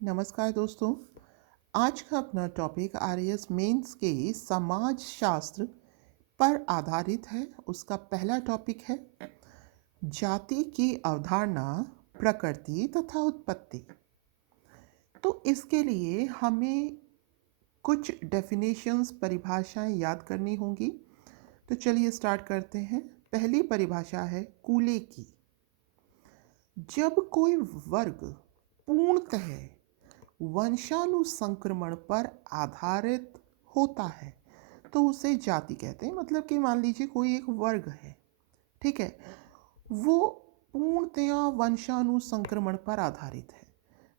नमस्कार दोस्तों। आज का अपना टॉपिक आरएएस मेंस के समाज शास्त्र पर आधारित है। उसका पहला टॉपिक है जाति की अवधारणा, प्रकृति तथा उत्पत्ति। तो इसके लिए हमें कुछ डेफिनेशंस, परिभाषाएं याद करनी होंगी। तो चलिए स्टार्ट करते हैं। पहली परिभाषा है कूले की। जब कोई वर्ग पूर्णतः वंशानुसंक्रमण पर आधारित होता है तो उसे जाति कहते हैं। मतलब कि मान लीजिए कोई एक वर्ग है, ठीक है, वो पूर्णतया वंशानुसंक्रमण पर आधारित है।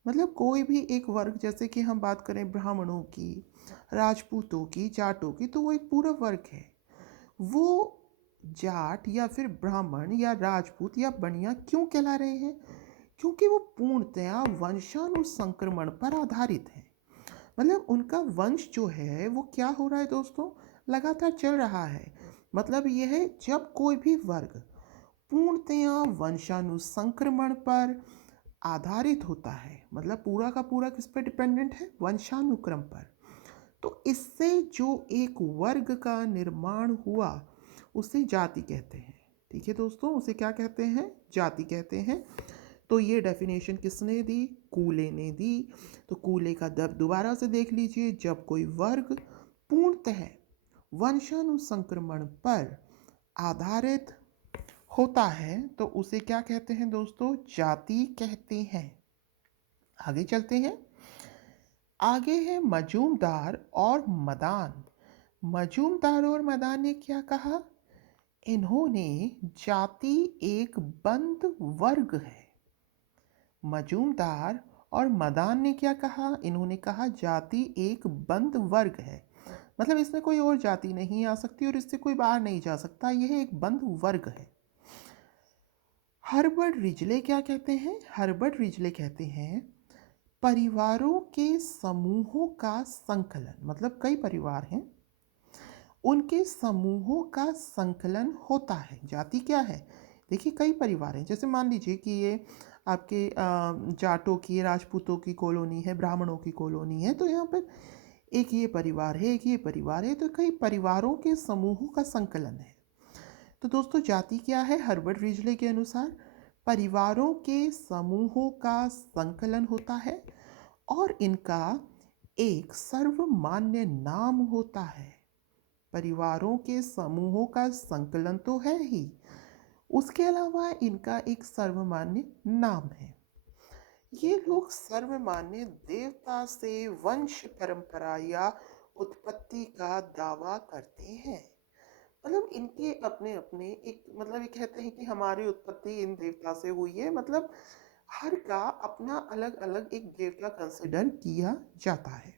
मतलब कोई भी एक वर्ग, जैसे कि हम बात करें ब्राह्मणों की, राजपूतों की, जाटों की, तो वो एक पूरा वर्ग है। वो जाट या फिर ब्राह्मण या राजपूत या बनिया क्यों कहला रहे हैं? क्योंकि वो पूर्णतया वंशानुसंक्रमण पर आधारित है। मतलब उनका वंश जो है वो क्या हो रहा है दोस्तों, लगातार चल रहा है। मतलब यह है जब कोई भी वर्ग पूर्णतया वंशानुसंक्रमण पर आधारित होता है, मतलब पूरा का पूरा किस पर डिपेंडेंट है? वंशानुक्रम पर। तो इससे जो एक वर्ग का निर्माण हुआ उसे जाति कहते हैं। ठीक है दोस्तों, उसे क्या कहते हैं? जाति कहते हैं। तो ये डेफिनेशन किसने दी? कूले ने दी। तो कूले का दोबारा से देख लीजिए। जब कोई वर्ग पूर्णतः वंशानुसंक्रमण पर आधारित होता है तो उसे क्या कहते हैं दोस्तों? जाति कहते हैं। आगे चलते हैं। आगे है मजूमदार और मदान। मजूमदार और मदान ने क्या कहा? इन्होंने जाति एक बंद वर्ग है। मजूमदार और मदान ने क्या कहा? इन्होंने कहा जाति एक बंद वर्ग है। मतलब इसमें कोई और जाति नहीं आ सकती और इससे कोई बाहर नहीं जा सकता, यह एक बंद वर्ग है। हर्बर्ट रिजले क्या कहते हैं? हर्बर्ट रिजले कहते हैं परिवारों के समूहों का संकलन। मतलब कई परिवार हैं, उनके समूहों का संकलन होता है। जाति क्या है? देखिए कई परिवार हैं। जैसे मान लीजिए कि ये आपके जाटों की, राजपूतों की कॉलोनी है, ब्राह्मणों की कॉलोनी है, तो यहाँ पर एक ये परिवार है, एक ये परिवार है, तो कई परिवारों के समूहों का संकलन है। तो दोस्तों जाति क्या है? हर्बर्ट रिजले के अनुसार परिवारों के समूहों का संकलन होता है और इनका एक सर्वमान्य नाम होता है। परिवारों के समूहों का संकलन तो है ही, उसके अलावा इनका एक सर्वमान्य नाम है। ये लोग सर्वमान्य देवता से वंश परंपरा या उत्पत्ति का दावा करते हैं। मतलब इनके अपने अपने एक, मतलब ये कहते हैं कि हमारी उत्पत्ति इन देवता से हुई है। मतलब हर का अपना अलग अलग एक देवता कंसिडर किया जाता है।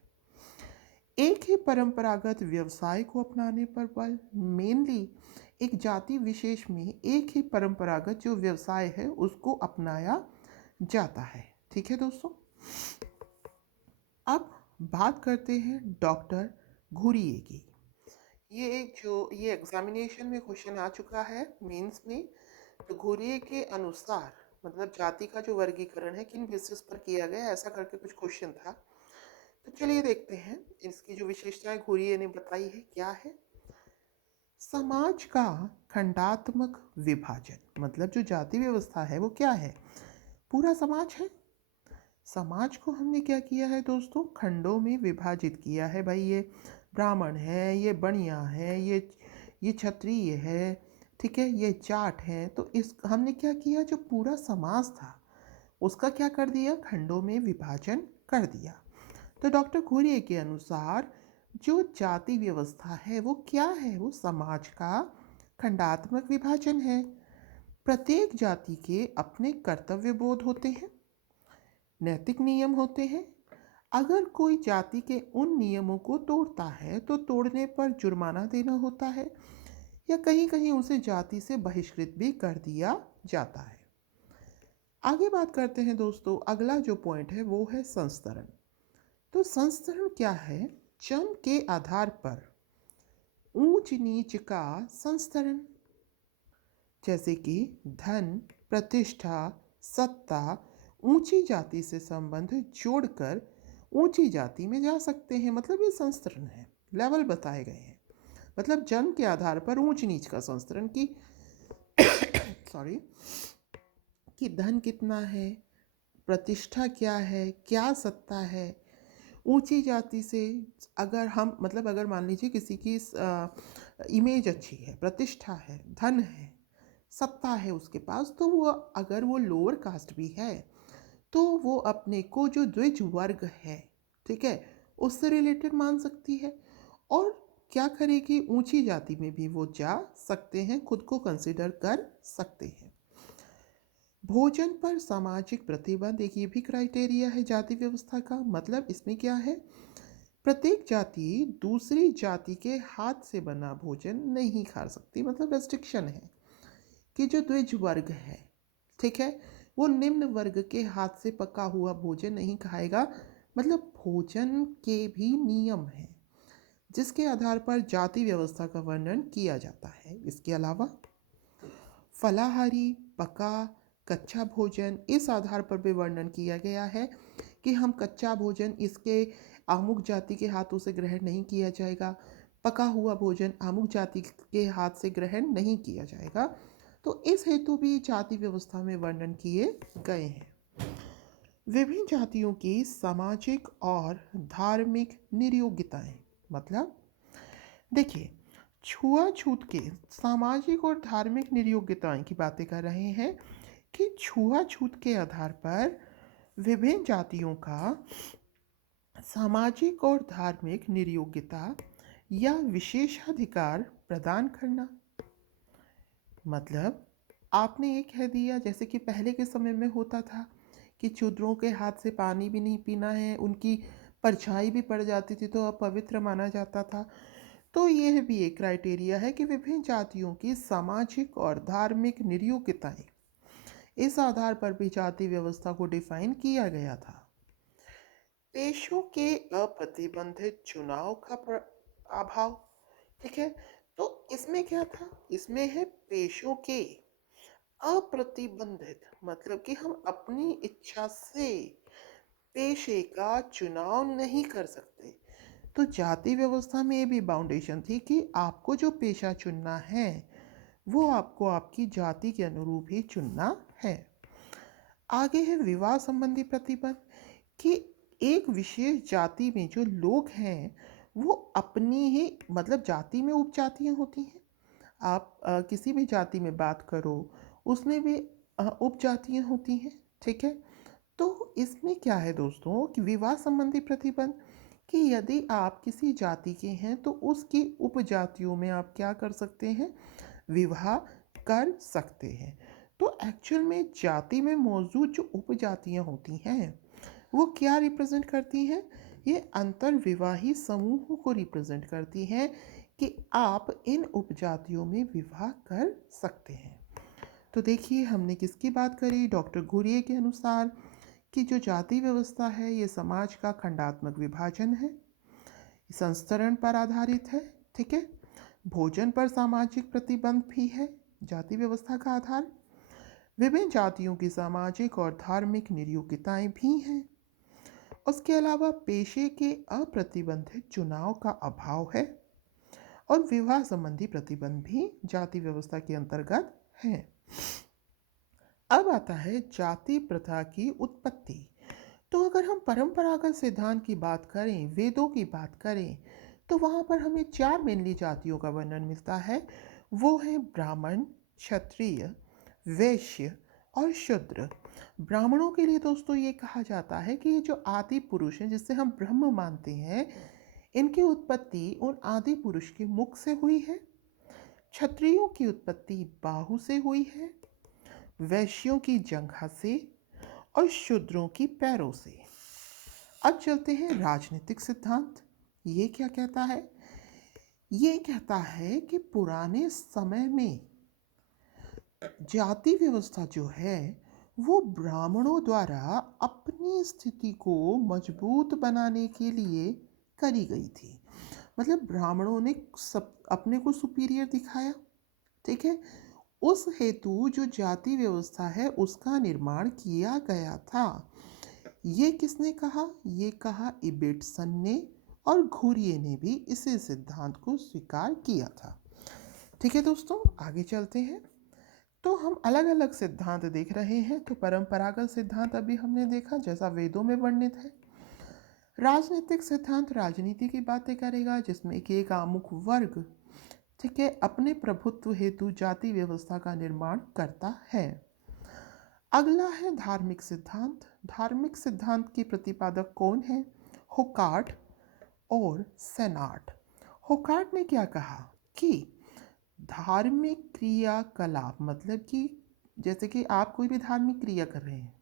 एक ही परंपरागत व्यवसाय को अपनाने पर बल। मेनली एक जाति विशेष में एक ही परंपरागत जो व्यवसाय है उसको अपनाया जाता है। ठीक है दोस्तों। अब बात करते हैं डॉक्टर घुरिए की। ये एग्जामिनेशन में क्वेश्चन आ चुका है मेंस में। तो घुरिए के अनुसार मतलब जाति का जो वर्गीकरण है किन बेसिस पर किया गया, ऐसा करके कुछ क्वेश्चन था। तो चलिए देखते हैं इसकी जो विशेषताएं घुरिए ने बताई है क्या है। समाज का खंडात्मक विभाजन। मतलब जो जाति व्यवस्था है वो क्या है? पूरा समाज है। समाज को हमने क्या किया है दोस्तों? खंडों में विभाजित किया है। भाई ये ब्राह्मण है, ये बनिया है, ये क्षत्रिय है, ठीक है, ये जाट है। तो इस हमने क्या किया? जो पूरा समाज था उसका क्या कर दिया? खंडों में विभाजन कर दिया। तो डॉक्टर घुरिए के अनुसार जो जाति व्यवस्था है वो क्या है? वो समाज का खंडात्मक विभाजन है। प्रत्येक जाति के अपने कर्तव्य बोध होते हैं, नैतिक नियम होते हैं। अगर कोई जाति के उन नियमों को तोड़ता है तो तोड़ने पर जुर्माना देना होता है या कहीं कहीं उसे जाति से बहिष्कृत भी कर दिया जाता है। आगे बात करते हैं दोस्तों। अगला जो पॉइंट है वो है संस्तरण। तो संस्तरण क्या है? जन्म के आधार पर ऊंच नीच का संस्तरण, जैसे कि धन, प्रतिष्ठा, सत्ता, ऊंची जाति से संबंध जोड़कर ऊंची जाति में जा सकते हैं। मतलब ये संस्तरण है, लेवल बताए गए हैं। मतलब जन्म के आधार पर ऊंच नीच का संस्तरण की सॉरी कि धन कितना है, प्रतिष्ठा क्या है, क्या सत्ता है। ऊंची जाति से अगर हम मतलब अगर मान लीजिए किसी की इमेज अच्छी है, प्रतिष्ठा है, धन है, सत्ता है उसके पास, तो वो अगर वो लोअर कास्ट भी है तो वो अपने को जो द्विज वर्ग है, ठीक है, उससे रिलेटेड मान सकती है। और क्या करेगी, ऊंची जाति में भी वो जा सकते हैं, खुद को कंसिडर कर सकते हैं। भोजन पर सामाजिक प्रतिबंध एक ये भी क्राइटेरिया है जाति व्यवस्था का। मतलब इसमें क्या है, प्रत्येक जाति दूसरी जाति के हाथ से बना भोजन नहीं खा सकती। मतलब रेस्ट्रिक्शन है कि जो द्विज वर्ग है, ठीक है, वो निम्न वर्ग के हाथ से पका हुआ भोजन नहीं खाएगा। मतलब भोजन के भी नियम हैं जिसके आधार पर जाति व्यवस्था का वर्णन किया जाता है। इसके अलावा फलाहारी, पका, कच्चा भोजन इस आधार पर भी वर्णन किया गया है कि हम कच्चा भोजन इसके अमुक जाति के हाथों से ग्रहण नहीं किया जाएगा, पका हुआ भोजन अमुक जाति के हाथ से ग्रहण नहीं किया जाएगा। तो इस हेतु भी जाति व्यवस्था में वर्णन किए गए हैं। विभिन्न जातियों की सामाजिक और धार्मिक नियोग्यताएं। मतलब देखिए, छुआछूत के सामाजिक और धार्मिक नियोग्यताएं की बातें कर रहे हैं कि छुआछूत के आधार पर विभिन्न जातियों का सामाजिक और धार्मिक नियोग्यता या विशेषाधिकार प्रदान करना। मतलब आपने ये कह दिया, जैसे कि पहले के समय में होता था कि शूद्रों के हाथ से पानी भी नहीं पीना है, उनकी परछाई भी पड़ जाती थी तो अपवित्र माना जाता था। तो यह भी एक क्राइटेरिया है कि विभिन्न जातियों की सामाजिक और धार्मिक नियोग्यताएं, इस आधार पर भी जाति व्यवस्था को डिफाइन किया गया था। पेशों के अप्रतिबंधित चुनाव का अभाव, ठीक है। तो इसमें क्या था, इसमें है पेशों के अप्रतिबंधित, मतलब कि हम अपनी इच्छा से पेशे का चुनाव नहीं कर सकते। तो जाति व्यवस्था में ये भी बाउंडेशन थी कि आपको जो पेशा चुनना है वो आपको आपकी जाति के अनुरूप ही चुनना है। आगे है विवाह संबंधी प्रतिबंध कि एक विशेष जाति में जो लोग हैं वो अपनी ही मतलब जाति में उपजातियां होती हैं। आप किसी भी जाति में बात करो उसमें भी उपजातियां होती हैं, ठीक है। तो इसमें क्या है दोस्तों कि विवाह संबंधी प्रतिबंध कि यदि आप किसी जाति के हैं तो उसकी उपजातियों में आप क्या कर सकते हैं, विवाह कर सकते हैं। तो एक्चुअल में जाति में मौजूद जो उपजातियां होती हैं वो क्या रिप्रेजेंट करती हैं, ये अंतर विवाही समूहों को रिप्रेजेंट करती हैं कि आप इन उपजातियों में विवाह कर सकते हैं। तो देखिए हमने किसकी बात करी, डॉक्टर घुरिये के अनुसार कि जो जाति व्यवस्था है ये समाज का खंडात्मक विभाजन है, संस्तरण पर आधारित है, ठीक है। भोजन पर सामाजिक प्रतिबंध भी है जाति व्यवस्था का आधार। विभिन्न जातियों की सामाजिक और धार्मिक नियोग्यताएं भी हैं। उसके अलावा पेशे के अप्रतिबंधित चुनाव का अभाव है और विवाह संबंधी प्रतिबंध भी जाति व्यवस्था के अंतर्गत हैं। अब आता है जाति प्रथा की उत्पत्ति। तो अगर हम परंपरागत सिद्धांत की बात करें, वेदों की बात करें, तो वहाँ पर हमें 4 मेनली जातियों का वर्णन मिलता है। वो है ब्राह्मण, क्षत्रिय, वैश्य और शूद्र। ब्राह्मणों के लिए दोस्तों ये कहा जाता है कि ये जो आदि पुरुष हैं जिससे हम ब्रह्म मानते हैं, इनकी उत्पत्ति उन आदि पुरुष के मुख से हुई है। क्षत्रियों की उत्पत्ति बाहु से हुई है, वैश्यों की जंघा से और शूद्रों की पैरों से। अब चलते हैं राजनीतिक सिद्धांत। ये क्या कहता है, ये कहता है कि पुराने समय में जाति व्यवस्था जो है वो ब्राह्मणों द्वारा अपनी स्थिति को मजबूत बनाने के लिए करी गई थी। मतलब ब्राह्मणों ने सब अपने को सुपीरियर दिखाया, ठीक है। उस हेतु जो जाति व्यवस्था है उसका निर्माण किया गया था। ये किसने कहा? ये कहा इबेटसन ने, और घुरिये ने भी इसी सिद्धांत को स्वीकार किया था। ठीक है दोस्तों, आगे चलते हैं। तो हम अलग अलग सिद्धांत देख रहे हैं। तो परंपरागत सिद्धांत अभी हमने देखा जैसा वेदों में वर्णित है। राजनीतिक सिद्धांत राजनीति की बातें करेगा, जिसमें कि एक आमुख वर्ग, ठीक है, अपने प्रभुत्व हेतु जाति व्यवस्था का निर्माण करता है। अगला है धार्मिक सिद्धांत। धार्मिक सिद्धांत की प्रतिपादक कौन है? होकार्ट और सेनाट। होकार्ट ने क्या कहा कि धार्मिक क्रियाकलाप, मतलब कि जैसे कि आप कोई भी धार्मिक क्रिया कर रहे हैं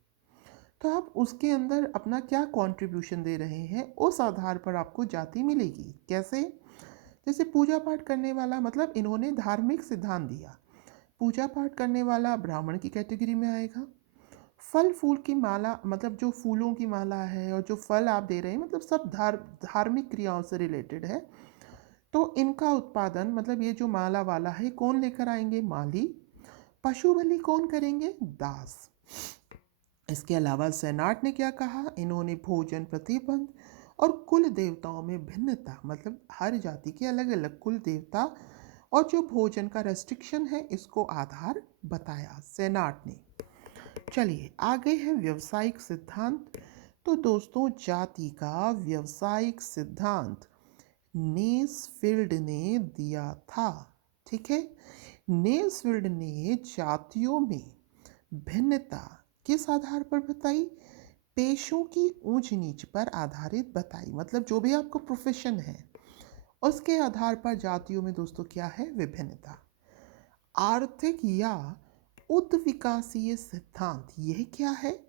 तो आप उसके अंदर अपना क्या कंट्रीब्यूशन दे रहे हैं, उस आधार पर आपको जाति मिलेगी। कैसे? जैसे पूजा पाठ करने वाला, मतलब इन्होंने धार्मिक सिद्धांत दिया, पूजा पाठ करने वाला ब्राह्मण की कैटेगरी में आएगा। फल फूल की माला, मतलब जो फूलों की माला है और जो फल आप दे रहे हैं, मतलब सब धार्मिक क्रियाओं से रिलेटेड है। तो इनका उत्पादन, मतलब ये जो माला वाला है, कौन लेकर आएंगे? माली। पशु बलि कौन करेंगे? दास। इसके अलावा सेनाट ने क्या कहा? इन्होंने भोजन प्रतिबंध और कुल देवताओं में भिन्नता, मतलब हर जाति के अलग अलग कुल देवता और जो भोजन का रेस्ट्रिक्शन है, इसको आधार बताया सेनाट ने। चलिए आगे है व्यवसायिक सिद्धांत। तो दोस्तों, जाति का व्यवसायिक सिद्धांत नेस्फील्ड ने दिया था। ठीक है, नेस्फील्ड ने जातियों में भिन्नता किस आधार पर बताई? पेशों की ऊंच नीच पर आधारित बताई, मतलब जो भी आपको प्रोफेशन है उसके आधार पर जातियों में दोस्तों क्या है? विभिन्नता। आर्थिक या उद्विकासीय सिद्धांत, यह क्या है?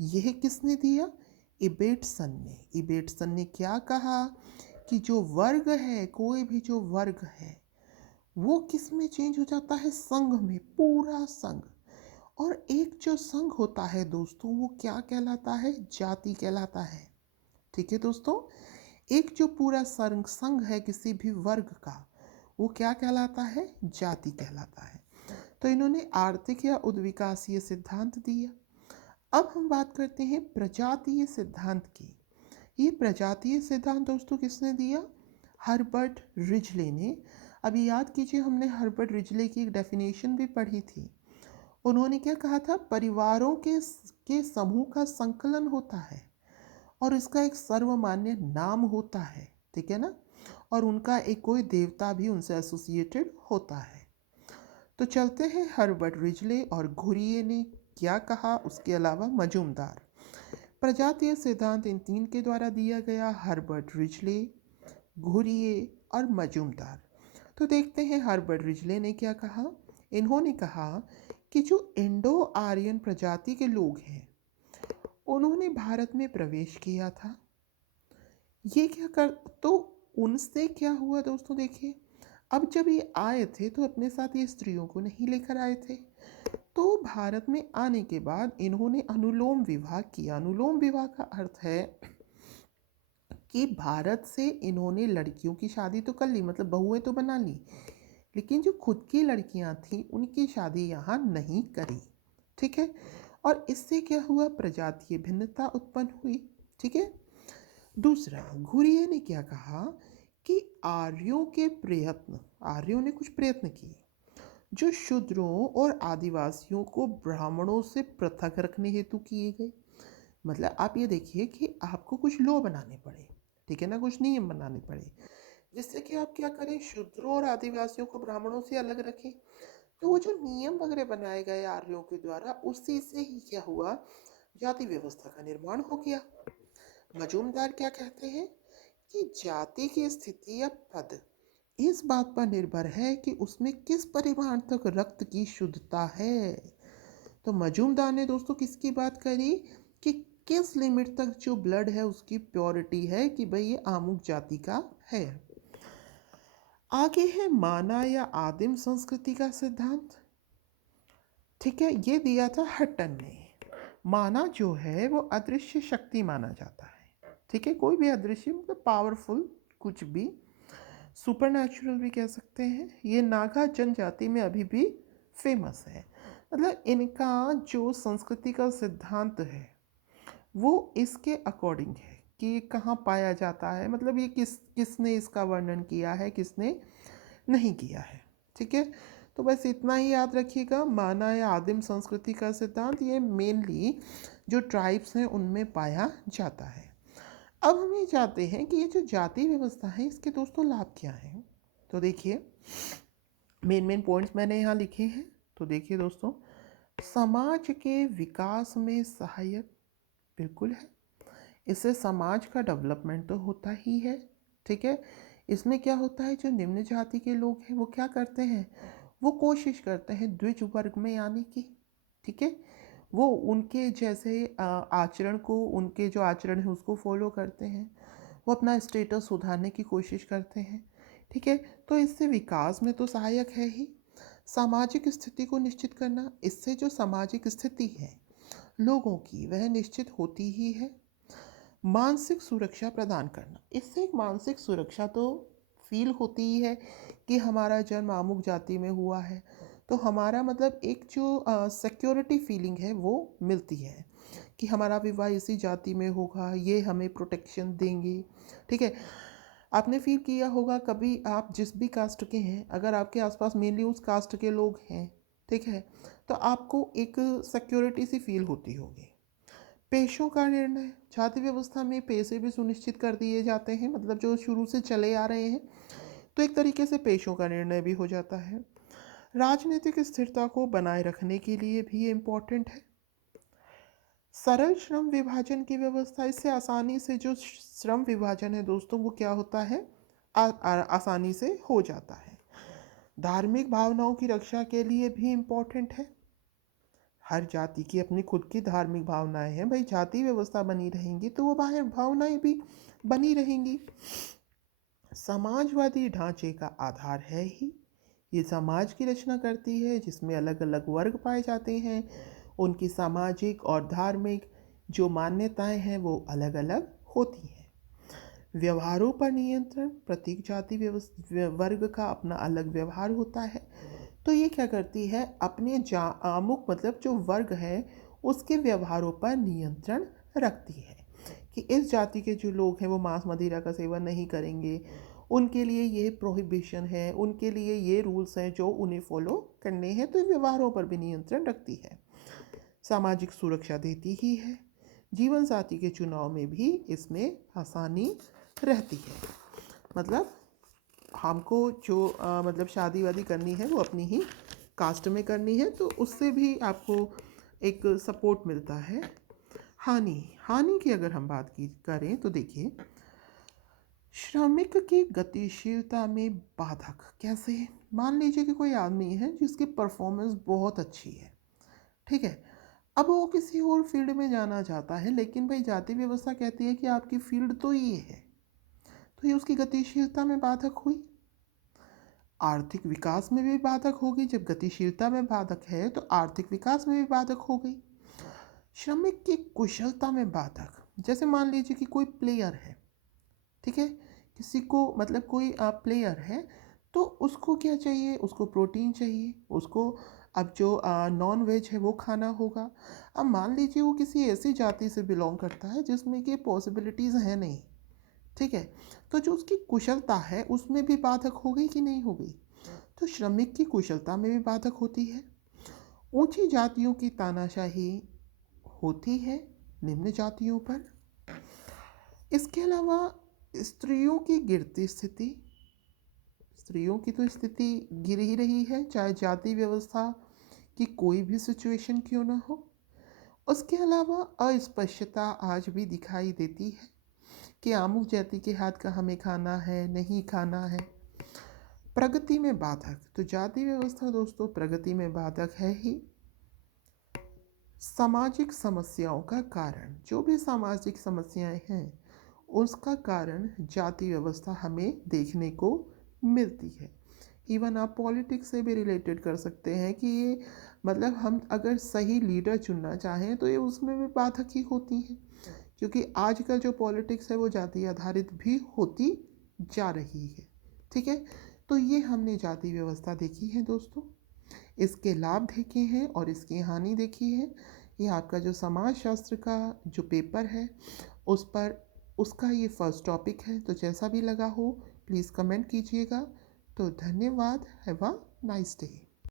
यह किसने दिया? इबेटसन ने। इबेटसन ने क्या कहा कि जो वर्ग है, कोई भी जो वर्ग है, वो किस में चेंज हो जाता है? संघ में, पूरा संघ। और एक जो संघ होता है दोस्तों, वो क्या कहलाता है? जाति कहलाता है। ठीक है दोस्तों, एक जो पूरा संघ है किसी भी वर्ग का, वो क्या कहलाता है? जाति कहलाता है। तो इन्होंने आर्थिक या उद्विकासीय सिद्धांत दिया। अब हम बात करते हैं प्रजातीय सिद्धांत की। ये प्रजातीय सिद्धांत दोस्तों किसने दिया? हर्बर्ट रिजले ने। अभी याद कीजिए, हमने हर्बर्ट रिजले की एक डेफिनेशन भी पढ़ी थी। उन्होंने क्या कहा था? परिवारों के समूह का संकलन होता है और इसका एक सर्वमान्य नाम होता है। ठीक है ना? और उनका एक कोई देवता भी उनसे एसोसिएटेड होता है। तो चलते हैं हर्बर्ट रिजले और घुरिये ने क्या कहा। उसके अलावा मजूमदार। प्रजातीय सिद्धांत इन तीन के द्वारा दिया गया, हर्बर्ट रिजले, घुरिये और मजूमदार। तो देखते हैं हर्बर्ट रिजले ने क्या कहा। इन्होंने कहा कि जो इंडो आर्यन प्रजाति के लोग हैं, उन्होंने भारत में प्रवेश किया था। ये क्या कर, तो उनसे क्या हुआ दोस्तों? देखिए, अब जब ये आए थे तो अपने साथ ये स्त्रियों को नहीं लेकर आए थे। तो भारत में आने के बाद इन्होंने अनुलोम विवाह किया। अनुलोम विवाह का अर्थ है कि भारत से इन्होंने लड़कियों की शादी तो कर ली, मतलब बहुएं तो बना ली, लेकिन जो खुद की लड़कियां थीं उनकी शादी यहाँ नहीं करी। ठीक है, और इससे क्या हुआ? प्रजातीय भिन्नता उत्पन्न हुई। ठीक है। दूसरा, घुरिये ने क्या कहा कि आर्यों ने कुछ प्रयत्न किए जो शूद्रों और आदिवासियों को ब्राह्मणों से पृथक रखने हेतु किए गए। मतलब आप ये देखिए कि आपको कुछ लॉ बनाने पड़े, ठीक है ना, कुछ नियम बनाने पड़े, जिससे कि आप क्या करें? शूद्रों और आदिवासियों को ब्राह्मणों से अलग रखें। तो वो जो नियम वगैरह बनाए गए आर्यों के द्वारा, उसी से ही क्या हुआ? जाति व्यवस्था का निर्माण हो गया। मजूमदार क्या कहते हैं कि जाति की स्थिति या पद इस बात पर निर्भर है कि उसमें किस परिमाण तक रक्त की शुद्धता है। तो मजूमदार ने दोस्तों किसकी बात करी? कि किस लिमिट तक जो ब्लड है उसकी प्योरिटी है, कि भाई ये अमुक जाति का है। आगे है माना या आदिम संस्कृति का सिद्धांत। ठीक है, ये दिया था हट्टन ने। माना जो है वो अदृश्य शक्ति माना जाता है। ठीक है, कोई भी अदृश्य, मतलब पावरफुल, कुछ भी, सुपर नेचुरल भी कह सकते हैं। ये नागा जनजाति में अभी भी फेमस है। मतलब इनका जो संस्कृति का सिद्धांत है वो इसके अकॉर्डिंग है कि ये कहाँ पाया जाता है, मतलब ये किसने इसका वर्णन किया है, किसने नहीं किया है। ठीक है, तो बस इतना ही याद रखिएगा। माना या आदिम संस्कृति का सिद्धांत ये मेनली जो ट्राइब्स हैं उनमें पाया जाता है। अब हम ये जानते हैं कि ये जो जाति व्यवस्था है इसके दोस्तों लाभ क्या हैं। तो देखिए, मेन मेन पॉइंट्स मैंने यहाँ लिखे हैं। तो देखिए दोस्तों, समाज के विकास में सहायक बिल्कुल है, इससे समाज का डेवलपमेंट तो होता ही है। ठीक है, इसमें क्या होता है, जो निम्न जाति के लोग हैं वो क्या करते हैं, वो कोशिश करते हैं द्विज वर्ग में आने की। ठीक है, वो उनके जैसे आचरण को, उनके जो आचरण है उसको फॉलो करते हैं, वो अपना स्टेटस सुधारने की कोशिश करते हैं। ठीक है, तो इससे विकास में तो सहायक है ही। सामाजिक स्थिति को निश्चित करना, इससे जो सामाजिक स्थिति है लोगों की वह निश्चित होती ही है। मानसिक सुरक्षा प्रदान करना, इससे एक मानसिक सुरक्षा तो फील होती ही है कि हमारा जन्म अमुक जाति में हुआ है, तो हमारा मतलब एक जो सिक्योरिटी फीलिंग है वो मिलती है कि हमारा विवाह इसी जाति में होगा, ये हमें प्रोटेक्शन देंगे। ठीक है, आपने फील किया होगा कभी, आप जिस भी कास्ट के हैं अगर आपके आसपास मेनली उस कास्ट के लोग हैं, ठीक है, तो आपको एक सिक्योरिटी सी फील होती होगी। पेशों का निर्णय, जाति व्यवस्था में पेशे भी सुनिश्चित कर दिए जाते हैं, मतलब जो शुरू से चले आ रहे हैं, तो एक तरीके से पेशों का निर्णय भी हो जाता है। राजनीतिक स्थिरता को बनाए रखने के लिए भी ये इम्पोर्टेंट है। सरल श्रम विभाजन की व्यवस्था, इससे आसानी से जो श्रम विभाजन है दोस्तों वो क्या होता है, आसानी से हो जाता है। धार्मिक भावनाओं की रक्षा के लिए भी इम्पोर्टेंट है। हर जाति की अपनी खुद की धार्मिक भावनाएं हैं भाई, जाति व्यवस्था बनी रहेंगी तो वो बाहर भावनाएं भी बनी रहेंगी। समाजवादी ढांचे का आधार है ही, ये समाज की रचना करती है जिसमें अलग अलग वर्ग पाए जाते हैं, उनकी सामाजिक और धार्मिक जो मान्यताएं हैं वो अलग अलग होती हैं। व्यवहारों पर नियंत्रण, प्रत्येक जाति वर्ग का अपना अलग व्यवहार होता है, तो ये क्या करती है, अपने अमुक मतलब जो वर्ग है उसके व्यवहारों पर नियंत्रण रखती है कि इस जाति के जो लोग हैं वो मांस मदिरा का सेवन नहीं करेंगे, उनके लिए ये प्रोहिबिशन है, उनके लिए ये रूल्स हैं जो उन्हें फॉलो करने हैं, तो व्यवहारों पर भी नियंत्रण रखती है। सामाजिक सुरक्षा देती ही है, जीवन साथी के चुनाव में भी इसमें आसानी रहती है। मतलब हमको जो मतलब शादी वादी करनी है वो अपनी ही कास्ट में करनी है, तो उससे भी आपको एक सपोर्ट मिलता है। हानि की अगर हम बात की करें तो देखिए, श्रमिक की गतिशीलता में बाधक कैसे, मान लीजिए कि कोई आदमी है जिसकी परफॉर्मेंस बहुत अच्छी है, ठीक है, अब वो किसी और फील्ड में जाना चाहता है, लेकिन भाई जाति व्यवस्था कहती है कि आपकी फील्ड तो ये है, तो ये उसकी गतिशीलता में बाधक हुई। आर्थिक विकास में भी बाधक होगी, जब गतिशीलता में बाधक है तो आर्थिक विकास में भी बाधक हो गई। श्रमिक की कुशलता में बाधक, जैसे मान लीजिए कि कोई प्लेयर है, ठीक है, किसी को मतलब कोई प्लेयर है, तो उसको क्या चाहिए, उसको प्रोटीन चाहिए, उसको अब जो नॉन वेज है वो खाना होगा। अब मान लीजिए वो किसी ऐसी जाति से बिलोंग करता है जिसमें कि पॉसिबिलिटीज़ हैं नहीं, ठीक है, तो जो उसकी कुशलता है उसमें भी बाधक हो गई कि नहीं हो गई, तो श्रमिक की कुशलता में भी बाधक होती है। ऊंची जातियों की तानाशाही होती है निम्न जातियों पर। इसके अलावा स्त्रियों की गिरती स्थिति, स्त्रियों की तो स्थिति गिर ही रही है चाहे जाति व्यवस्था की कोई भी सिचुएशन क्यों ना हो। उसके अलावा अस्पष्टता आज भी दिखाई देती है कि अमुक जाति के हाथ का हमें खाना है नहीं खाना है। प्रगति में बाधक, तो जाति व्यवस्था दोस्तों प्रगति में बाधक है ही। सामाजिक समस्याओं का कारण, जो भी सामाजिक समस्याएं हैं उसका कारण जाति व्यवस्था हमें देखने को मिलती है। इवन आप पॉलिटिक्स से भी रिलेटेड कर सकते हैं कि ये मतलब हम अगर सही लीडर चुनना चाहें तो ये उसमें भी बाधक ही होती हैं, क्योंकि आजकल जो पॉलिटिक्स है वो जाति आधारित भी होती जा रही है। ठीक है, तो ये हमने जाति व्यवस्था देखी है दोस्तों। इसके लाभ देखे हैं और इसकी हानि देखी है। ये आपका जो समाजशास्त्र का जो पेपर है उस पर उसका ये फर्स्ट टॉपिक है। तो जैसा भी लगा हो प्लीज़ कमेंट कीजिएगा। तो धन्यवाद। Have a nice day.